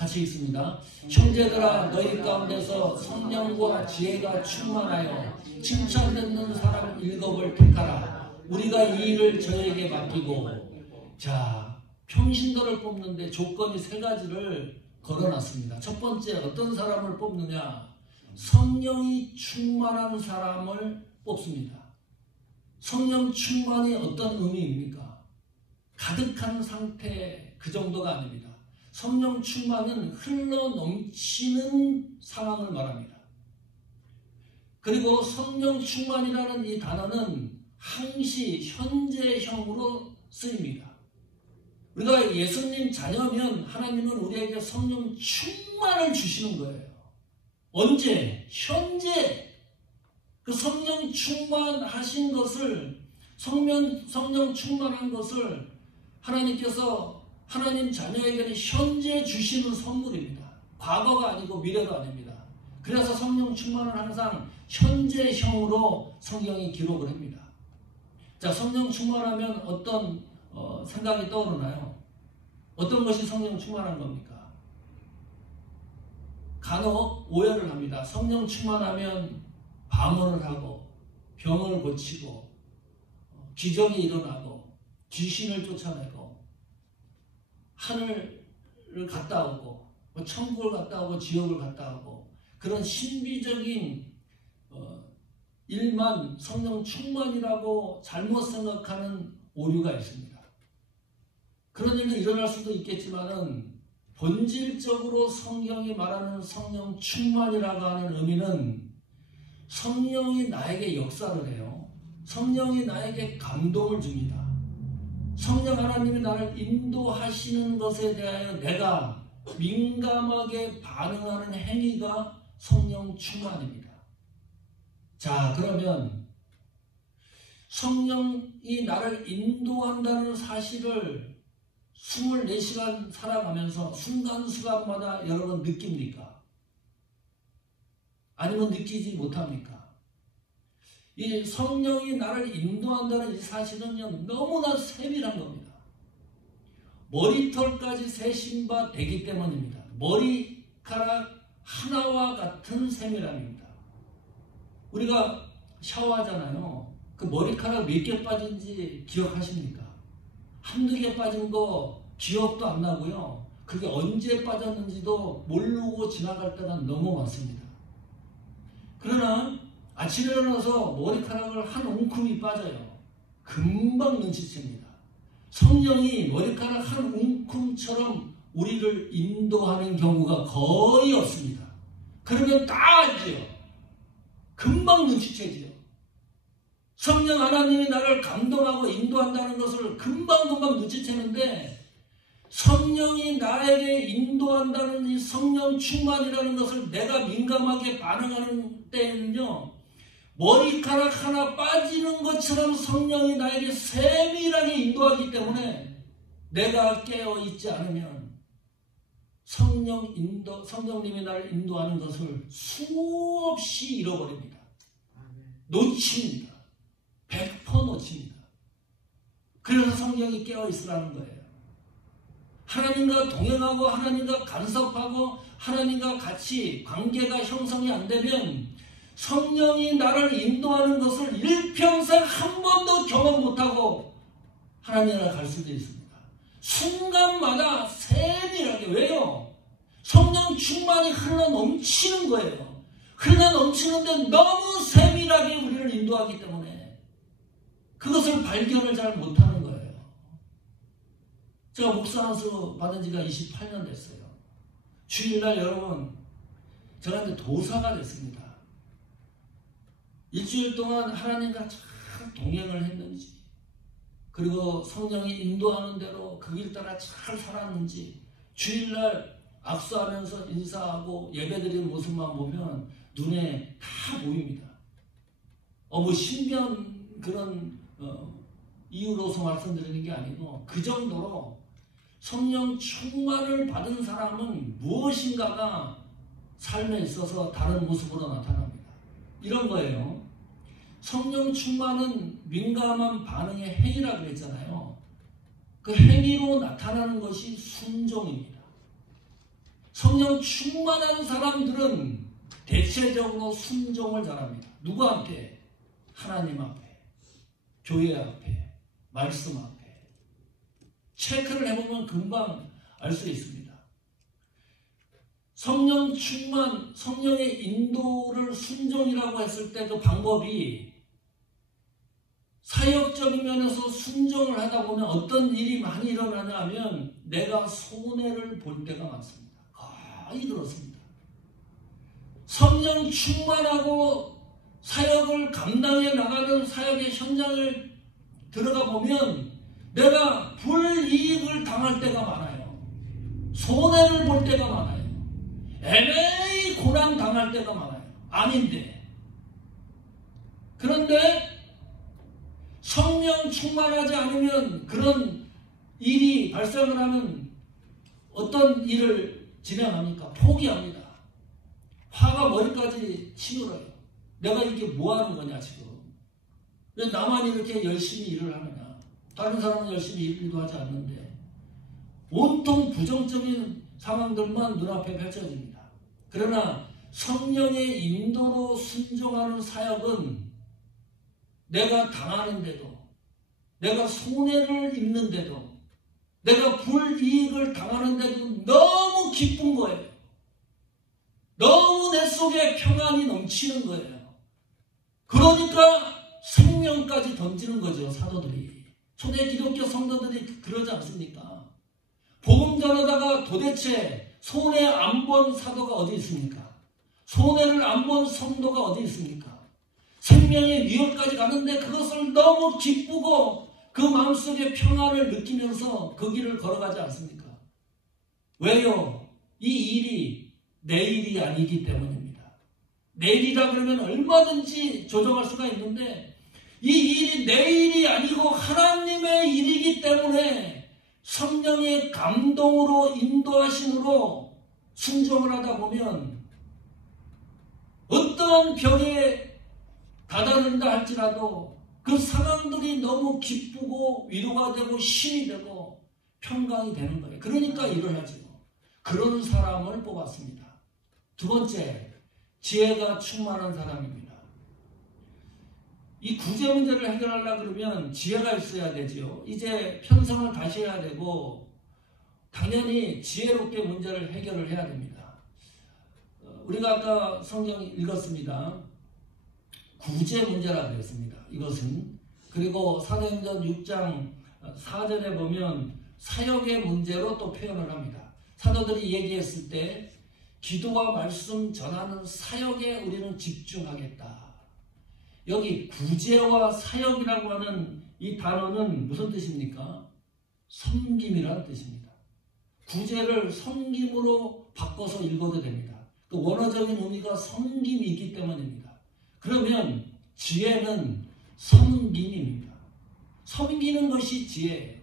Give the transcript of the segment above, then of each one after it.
같이 읽습니다. 형제들아 너희 가운데서 성령과 지혜가 충만하여 칭찬 듣는 사람 7을 택하라. 우리가 이 일을 저에게 맡기고. 자, 평신도를 뽑는데 조건이 3가지를 걸어놨습니다. 첫 번째, 어떤 사람을 뽑느냐? 성령이 충만한 사람을 뽑습니다. 성령 충만이 어떤 의미입니까? 가득한 상태, 그 정도가 아닙니다. 성령 충만은 흘러 넘치는 상황을 말합니다. 그리고 성령 충만이라는 이 단어는 항시 현재형으로 쓰입니다. 우리가 예수님 자녀면 하나님은 우리에게 성령 충만을 주시는 거예요. 언제? 현재. 그 성령 충만하신 것을, 성령 충만한 것을 하나님께서 하나님 자녀에게는 현재 주시는 선물입니다. 과거가 아니고 미래도 아닙니다. 그래서 성령 충만은 항상 현재형으로 성경이 기록을 합니다. 자, 성령 충만하면 어떤 생각이 떠오르나요? 어떤 것이 성령 충만한 겁니까? 간혹 오해를 합니다. 성령 충만하면 방언을 하고 병을 고치고 기적이 일어나고 귀신을 쫓아내고 하늘을 갔다 오고 천국을 갔다 오고 지옥을 갔다 오고 그런 신비적인 일만 성령 충만이라고 잘못 생각하는 오류가 있습니다. 그런 일도 일어날 수도 있겠지만은 본질적으로 성경이 말하는 성령 충만이라고 하는 의미는 성령이 나에게 역사를 해요. 성령이 나에게 감동을 줍니다. 성령 하나님이 나를 인도하시는 것에 대하여 내가 민감하게 반응하는 행위가 성령 충만입니다. 자, 그러면 성령이 나를 인도한다는 사실을 24시간 살아가면서 순간순간마다 여러분 느낍니까? 아니면 느끼지 못합니까? 이 성령이 나를 인도한다는 이 사실은요, 너무나 세밀한 겁니다. 머리털까지 세신 바 되기 때문입니다. 머리카락 하나와 같은 세밀함입니다. 우리가 샤워하잖아요. 그 머리카락 몇 개 빠진지 기억하십니까? 한두 개 빠진 거 기억도 안 나고요. 그게 언제 빠졌는지도 모르고 지나갈 때가 너무 많습니다. 그러나 아침에 일어나서 머리카락을 한 웅큼이 빠져요. 금방 눈치챕니다. 성령이 머리카락 한 웅큼처럼 우리를 인도하는 경우가 거의 없습니다. 그러면 다 알지요. 금방 눈치채지요. 성령 하나님이 나를 감동하고 인도한다는 것을 금방금방 눈치채는데 성령이 나에게 인도한다는 이 성령 충만이라는 것을 내가 민감하게 반응하는 때에는요, 머리카락 하나 빠지는 것처럼 성령이 나에게 세밀하게 인도하기 때문에 내가 깨어있지 않으면 성령님이 나를 인도하는 것을 수없이 잃어버립니다. 놓칩니다. 100% 놓칩니다. 그래서 성령이 깨어있으라는 거예요. 하나님과 동행하고 하나님과 간섭하고 하나님과 같이 관계가 형성이 안 되면 성령이 나를 인도하는 것을 일평생 한 번도 경험 못하고 하나님을 갈 수도 있습니다. 순간마다 세밀하게. 왜요? 성령 충만이 흘러 넘치는 거예요. 흘러 넘치는데 너무 세밀하게 우리를 인도하기 때문에 그것을 발견을 잘 못하는 거예요. 제가 목사 안수 받은 지가 28년 됐어요. 주일날 여러분, 제가 이제 도사가 됐습니다. 일주일 동안 하나님과 잘 동행을 했는지, 그리고 성령이 인도하는 대로 그 길 따라 잘 살았는지, 주일날 악수하면서 인사하고 예배드리는 모습만 보면 눈에 다 보입니다. 뭐 신비한 그런 이유로서 말씀드리는 게 아니고 그 정도로 성령 충만을 받은 사람은 무엇인가가 삶에 있어서 다른 모습으로 나타납니다. 이런 거예요. 성령 충만은 민감한 반응의 행위라고 했잖아요. 그 행위로 나타나는 것이 순종입니다. 성령 충만한 사람들은 대체적으로 순종을 잘합니다. 누구 앞에? 하나님 앞에, 교회 앞에, 말씀 앞에. 체크를 해보면 금방 알 수 있습니다. 성령 충만, 성령의 인도를 순종이라고 했을 때 그 방법이 사역적인 면에서 순종을 하다 보면 어떤 일이 많이 일어나냐 하면 내가 손해를 볼 때가 많습니다. 거의 그렇습니다. 성령 충만하고 사역을 감당해 나가는 사역의 현장을 들어가 보면 내가 불이익을 당할 때가 많아요. 손해를 볼 때가 많아요. 애매히 고난 당할 때가 많아요. 아닌데. 그런데 성령 충만하지 않으면 그런 일이 발생을 하면 어떤 일을 진행합니까? 포기합니다. 화가 머리까지 치밀어요. 내가 이게 뭐 하는 거냐 지금. 왜 나만 이렇게 열심히 일을 하느냐. 다른 사람은 열심히 일도 하지 않는데 온통 부정적인 상황들만 눈앞에 펼쳐집니다. 그러나 성령의 인도로 순종하는 사역은 내가 당하는데도, 내가 손해를 입는데도, 내가 불이익을 당하는데도 너무 기쁜 거예요. 너무 내 속에 평안이 넘치는 거예요. 그러니까 생명까지 던지는 거죠, 사도들이. 초대 기독교 성도들이 그러지 않습니까? 복음 전하다가 도대체 손해 안 본 사도가 어디 있습니까? 손해를 안 본 성도가 어디 있습니까? 생명의 위협까지 가는데 그것을 너무 기쁘고 그 마음속에 평안을 느끼면서 그 길을 걸어가지 않습니까? 왜요? 이 일이 내 일이 아니기 때문입니다. 내 일이라 그러면 얼마든지 조정할 수가 있는데 이 일이 내 일이 아니고 하나님의 일이기 때문에 성령의 감동으로 인도하심으로 순종을 하다 보면 어떠한 벽에 다다른다 할지라도 그 상황들이 너무 기쁘고 위로가 되고 힘이 되고 평강이 되는 거예요. 그러니까 일을 하죠. 그런 사람을 뽑았습니다. 두 번째, 지혜가 충만한 사람입니다. 이 구제 문제를 해결하려고 그러면 지혜가 있어야 되죠. 이제 편성을 다시 해야 되고 당연히 지혜롭게 문제를 해결을 해야 됩니다. 우리가 아까 성경 읽었습니다. 구제 문제라고 했습니다. 이것은. 그리고 사도행전 6장 4절에 보면 사역의 문제로 또 표현을 합니다. 사도들이 얘기했을 때 기도와 말씀 전하는 사역에 우리는 집중하겠다. 여기 구제와 사역이라고 하는 이 단어는 무슨 뜻입니까? 섬김이라는 뜻입니다. 구제를 섬김으로 바꿔서 읽어도 됩니다. 그 원어적인 의미가 섬김이기 때문입니다. 그러면 지혜는 섬김입니다. 섬기는 것이 지혜예요.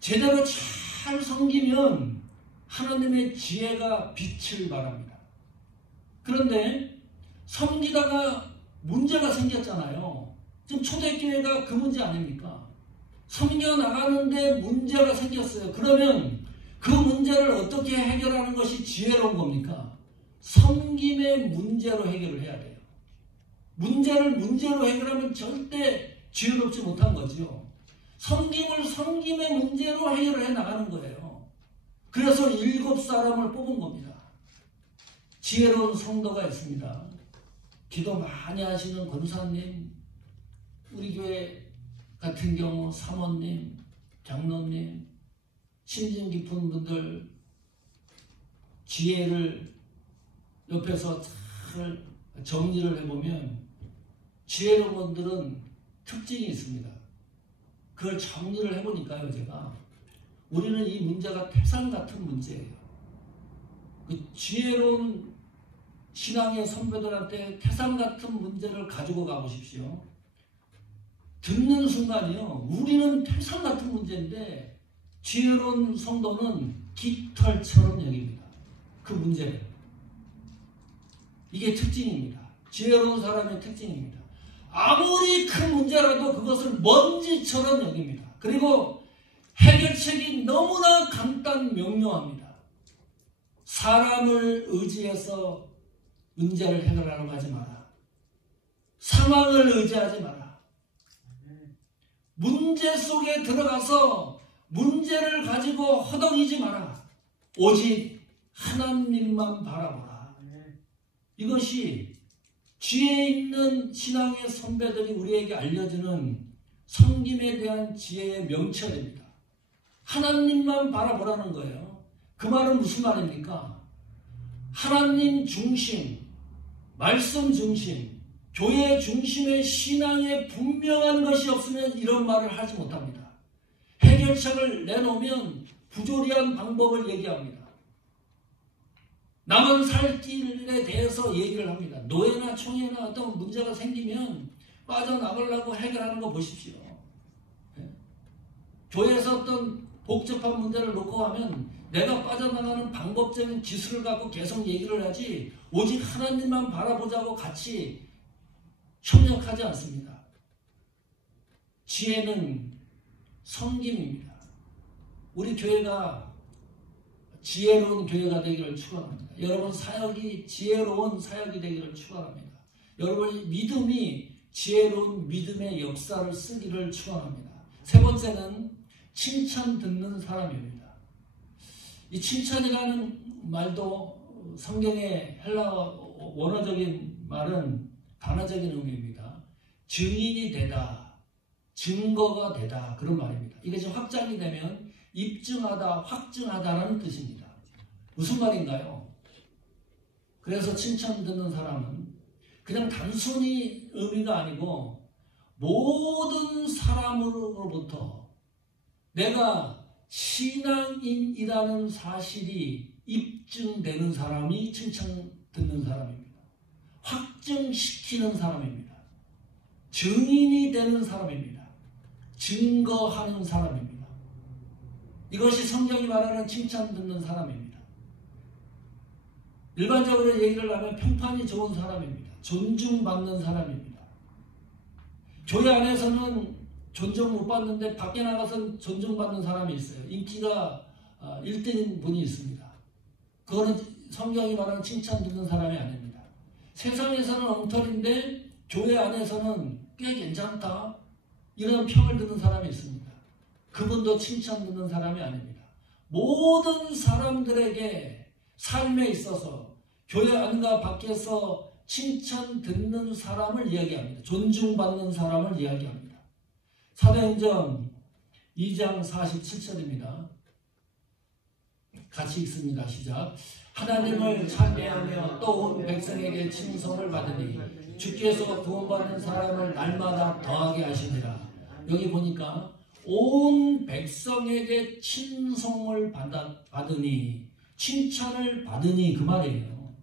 제대로 잘 섬기면 하나님의 지혜가 빛을 발합니다. 그런데 섬기다가 문제가 생겼잖아요. 지금 초대교회가 그 문제 아닙니까? 섬겨 나가는데 문제가 생겼어요. 그러면 그 문제를 어떻게 해결하는 것이 지혜로운 겁니까? 섬김의 문제로 해결을 해야 돼요. 문제를 문제로 해결하면 절대 지혜롭지 못한 거죠. 섬김을 섬김의 문제로 해결을 해 나가는 거예요. 그래서 7사람을 뽑은 겁니다. 지혜로운 성도가 있습니다. 기도 많이 하시는 권사님, 우리 교회 같은 경우 사모님, 장로님, 심증 깊은 분들 지혜를 옆에서 잘 정리를 해보면 지혜로운 분들은 특징이 있습니다. 그걸 정리를 해보니까요, 제가 우리는 이 문제가 태산 같은 문제예요. 그 지혜로운 신앙의 선배들한테 태산 같은 문제를 가지고 가보십시오. 듣는 순간이요, 우리는 태산 같은 문제인데 지혜로운 성도는 깃털처럼 여깁니다. 그 문제를. 이게 특징입니다. 지혜로운 사람의 특징입니다. 아무리 큰 문제라도 그것을 먼지처럼 여깁니다. 그리고 해결책이 너무나 간단 명료합니다. 사람을 의지해서 문제를 해결하려고 하지 마라. 상황을 의지하지 마라. 문제 속에 들어가서 문제를 가지고 허덕이지 마라. 오직 하나님만 바라보라. 이것이 지혜 있는 신앙의 선배들이 우리에게 알려주는 섬김에 대한 지혜의 명철입니다. 하나님만 바라보라는 거예요. 그 말은 무슨 말입니까? 하나님 중심, 말씀 중심, 교회 중심의 신앙에 분명한 것이 없으면 이런 말을 하지 못합니다. 해결책을 내놓으면 부조리한 방법을 얘기합니다. 남은 살 길에 대해서 얘기를 합니다. 노예나 총회나 어떤 문제가 생기면 빠져나가려고 해결하는 거 보십시오. 교회에서 어떤 복잡한 문제를 놓고 하면 내가 빠져나가는 방법적인 기술을 갖고 계속 얘기를 하지 오직 하나님만 바라보자고 같이 협력하지 않습니다. 지혜는 섬김입니다. 우리 교회가 지혜로운 교회가 되기를 축원합니다. 여러분 사역이 지혜로운 사역이 되기를 축원합니다. 여러분 믿음이 지혜로운 믿음의 역사를 쓰기를 축원합니다. 세 번째는 칭찬 듣는 사람입니다. 이 칭찬이라는 말도 성경의 헬라 원어적인 말은 단어적인 의미입니다. 증인이 되다, 증거가 되다 그런 말입니다. 이것이 확장이 되면 입증하다, 확증하다라는 뜻입니다. 무슨 말인가요? 그래서 칭찬 듣는 사람은 그냥 단순히 의미가 아니고 모든 사람으로부터 내가 신앙인이라는 사실이 입증되는 사람이 칭찬 듣는 사람입니다. 확증시키는 사람입니다. 증인이 되는 사람입니다. 증거하는 사람입니다. 이것이 성경이 말하는 칭찬 듣는 사람입니다. 일반적으로 얘기를 하면 평판이 좋은 사람입니다. 존중받는 사람입니다. 교회 안에서는 존중 못 받는데 밖에 나가서 존중받는 사람이 있어요. 인기가 1등인 분이 있습니다. 그거는 성경이 말하는 칭찬 듣는 사람이 아닙니다. 세상에서는 엉터리인데 교회 안에서는 꽤 괜찮다 이런 평을 듣는 사람이 있습니다. 그분도 칭찬 듣는 사람이 아닙니다. 모든 사람들에게 삶에 있어서 교회 안과 밖에서 칭찬 듣는 사람을 이야기합니다. 존중받는 사람을 이야기합니다. 사도행전 2장 47절입니다. 같이 읽습니다. 시작. 하나님을 찬미하며 또 온 백성에게 칭송을 받으니 주께서 구원받는 사람을 날마다 더하게 하시니라. 여기 보니까 온 백성에게 칭송을 받으니 칭찬을 받으니 그 말이에요.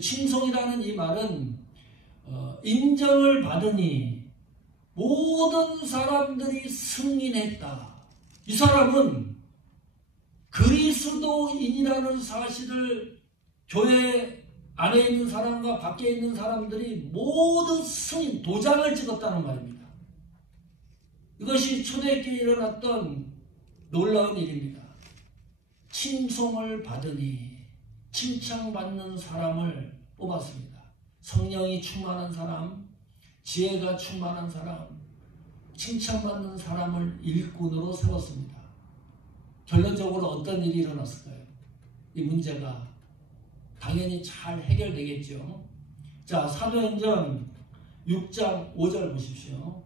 칭송이라는 이 말은 인정을 받으니 모든 사람들이 승인했다. 이 사람은 그리스도인이라는 사실을 교회 안에 있는 사람과 밖에 있는 사람들이 모두 승인, 도장을 찍었다는 말입니다. 이것이 초대교회에 일어났던 놀라운 일입니다. 칭송을 받으니 칭찬받는 사람을 뽑았습니다. 성령이 충만한 사람, 지혜가 충만한 사람, 칭찬받는 사람을 일꾼으로 세웠습니다. 결론적으로 어떤 일이 일어났을까요? 이 문제가 당연히 잘 해결되겠죠. 자, 사도행전 6장 5절 보십시오.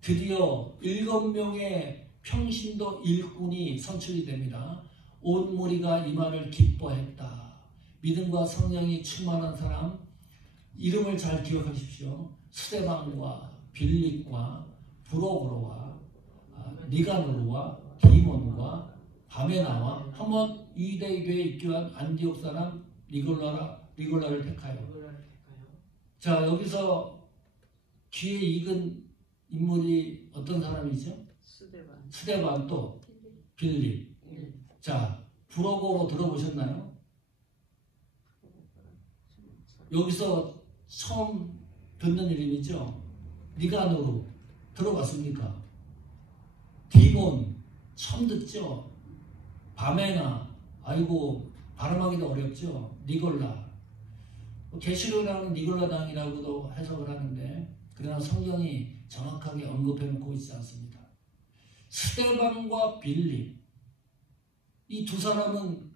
드디어 7명의 평신도 일꾼이 선출이 됩니다. 온 무리가 이 말을 기뻐했다. 믿음과 성령이 충만한 사람, 이름을 잘 기억하십시오. 스데반과 빌립과 프로고로와 니가노르와 디몬과 바메나와 한번 유대교회에 입교한 안디옥 사람 리골라를 택하여. 자, 여기서 귀에 익은 인물이 어떤 사람이죠? 스데반 또 빌립. 자, 프로고로 들어보셨나요? 여기서 처음 듣는 이름이죠. 니가노르 들어봤습니까? 디몬 처음 듣죠. 바메나, 아이고 발음하기도 어렵죠. 니골라. 계시록이라는 니골라당이라고도 해석을 하는데 그러나 성경이 정확하게 언급해놓고 있지 않습니다. 스데반과 빌립, 이 두 사람은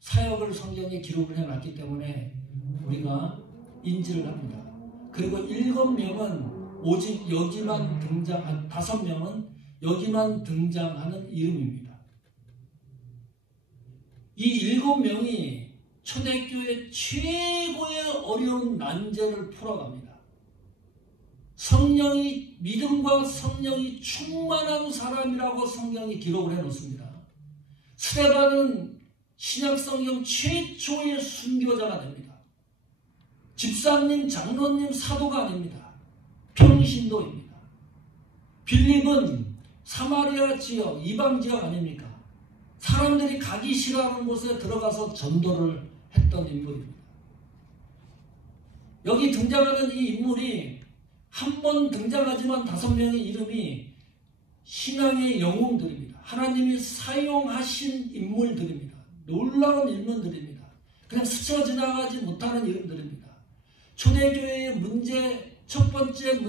사역을 성경에 기록을 해놨기 때문에 우리가 인지를 합니다. 그리고 7명은 오직 여기만 등장한, 5명은 여기만 등장하는 이름입니다. 이 7명이 초대교회 최고의 어려운 난제를 풀어갑니다. 성령이, 믿음과 성령이 충만한 사람이라고 성경이 기록을 해놓습니다. 스데반은 신약성경 최초의 순교자가 됩니다. 집사님, 장로님, 사도가 아닙니다. 평신도입니다. 빌립은 사마리아 지역, 이방 지역 아닙니까? 사람들이 가기 싫어하는 곳에 들어가서 전도를 했던 인물입니다. 여기 등장하는 이 인물이 한 번 등장하지만 5명의 이름이 신앙의 영웅들입니다. 하나님이 사용하신 인물들입니다. 놀라운 인물들입니다. 그냥 스쳐 지나가지 못하는 이름들입니다. 초대교회의 문제, 첫 번째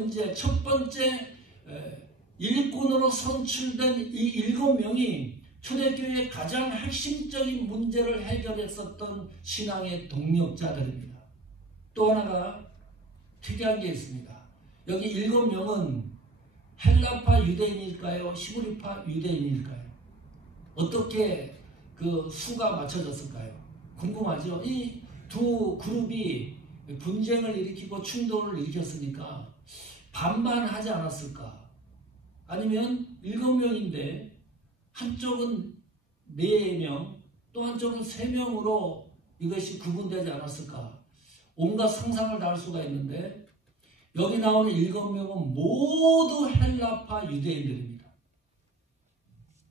일꾼으로 선출된 이 7명이 초대교회의 가장 핵심적인 문제를 해결했었던 신앙의 동력자들입니다. 또 하나가 특이한 게 있습니다. 여기 7명은 헬라파 유대인일까요? 히브리파 유대인일까요? 어떻게 그 수가 맞춰졌을까요? 궁금하죠? 이 두 그룹이 분쟁을 일으키고 충돌을 일으켰으니까 반반하지 않았을까? 아니면 7명인데 한쪽은 4명, 또 한쪽은 3명으로 이것이 구분되지 않았을까? 온갖 상상을 다 할 수가 있는데 여기 나오는 7명은 모두 헬라파 유대인들입니다.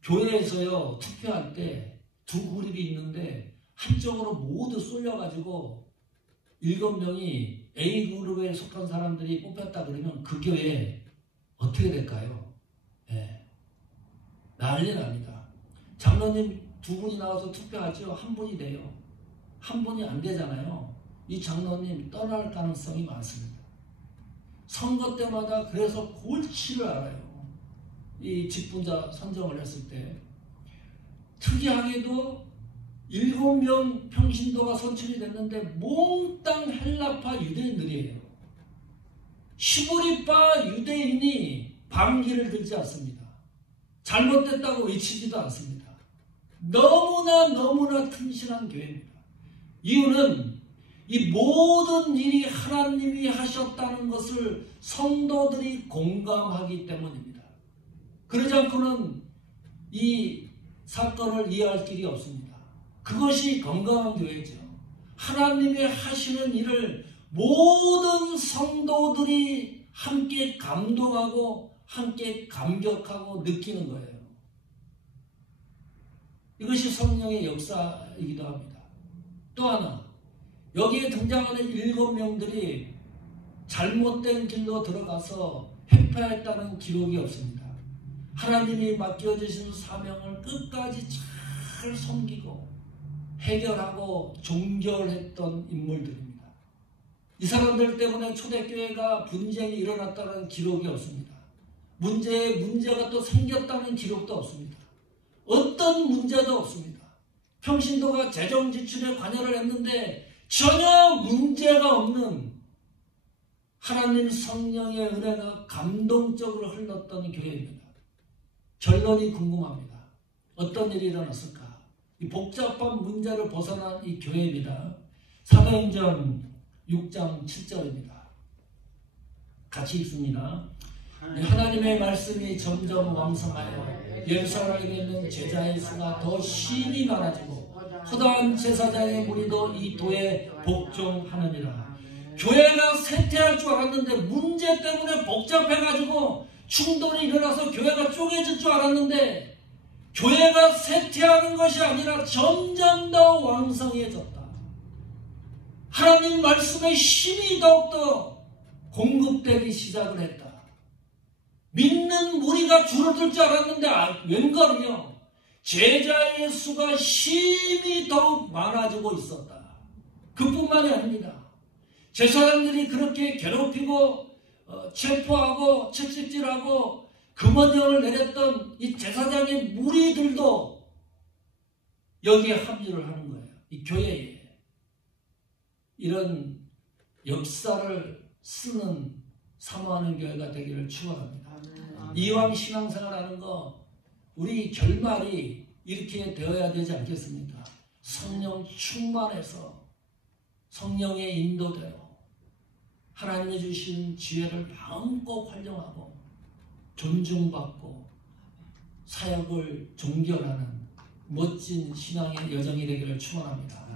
교회에서요, 투표할 때 두 그룹이 있는데 한쪽으로 모두 쏠려가지고 7명이 A그룹에 속한 사람들이 뽑혔다 그러면 그 교회에 어떻게 될까요? 네. 난리 납니다. 장로님 2분이 나와서 투표하죠. 1분이 돼요. 1분이 안 되잖아요. 이 장로님 떠날 가능성이 많습니다. 선거 때마다 그래서 골치를 알아요. 이 직분자 선정을 했을 때 특이하게도 7명 평신도가 선출이 됐는데 몽땅 헬라파 유대인들이에요. 히브리파 유대인이 반기를 들지 않습니다. 잘못됐다고 외치지도 않습니다. 너무나 튼실한 교회입니다. 이유는 이 모든 일이 하나님이 하셨다는 것을 성도들이 공감하기 때문입니다. 그러지 않고는 이 사건을 이해할 길이 없습니다. 그것이 건강한 교회죠. 하나님이 하시는 일을 모든 성도들이 함께 감동하고 함께 감격하고 느끼는 거예요. 이것이 성령의 역사이기도 합니다. 또 하나, 여기에 등장하는 7명들이 잘못된 길로 들어가서 회파했다는 기록이 없습니다. 하나님이 맡겨주신 사명을 끝까지 잘 섬기고 해결하고 종결했던 인물들입니다. 이 사람들 때문에 초대교회가 분쟁이 일어났다는 기록이 없습니다. 문제가 또 생겼다는 기록도 없습니다. 어떤 문제도 없습니다. 평신도가 재정 지출에 관여를 했는데 전혀 문제가 없는 하나님 성령의 은혜가 감동적으로 흘렀던 교회입니다. 결론이 궁금합니다. 어떤 일이 일어났을까? 이 복잡한 문제를 벗어난 이 교회입니다. 사도행전 6장 7절입니다. 같이 읽습니다. 하나님의 말씀이 점점 왕성하여 예루살렘에 있는 제자의 수가 더 심히 많아지고 허다한 제사장의 무리도 이 도에 복종하느니라. 교회가 쇠퇴할 줄 알았는데 문제 때문에 복잡해가지고 충돌이 일어나서 교회가 쪼개질 줄 알았는데 교회가 쇠퇴하는 것이 아니라 점점 더 왕성해졌다. 하나님 말씀의 힘이 더욱더 공급되기 시작을 했다. 믿는 무리가 줄어들 줄 알았는데 웬걸요? 제자의 수가 심히 더욱 많아지고 있었다. 그뿐만이 아닙니다. 제사장들이 그렇게 괴롭히고 체포하고 채찍질하고 금원령을 내렸던 이 제사장의 무리들도 여기에 합류를 하는 거예요. 이 교회에. 이런 역사를 쓰는 사모하는 교회가 되기를 축원합니다. 이왕 신앙생활하는 거 우리 결말이 이렇게 되어야 되지 않겠습니까? 성령 충만해서 성령의 인도대로 하나님이 주신 지혜를 마음껏 활용하고 존중받고 사역을 종결하는 멋진 신앙의 여정이 되기를 축원합니다.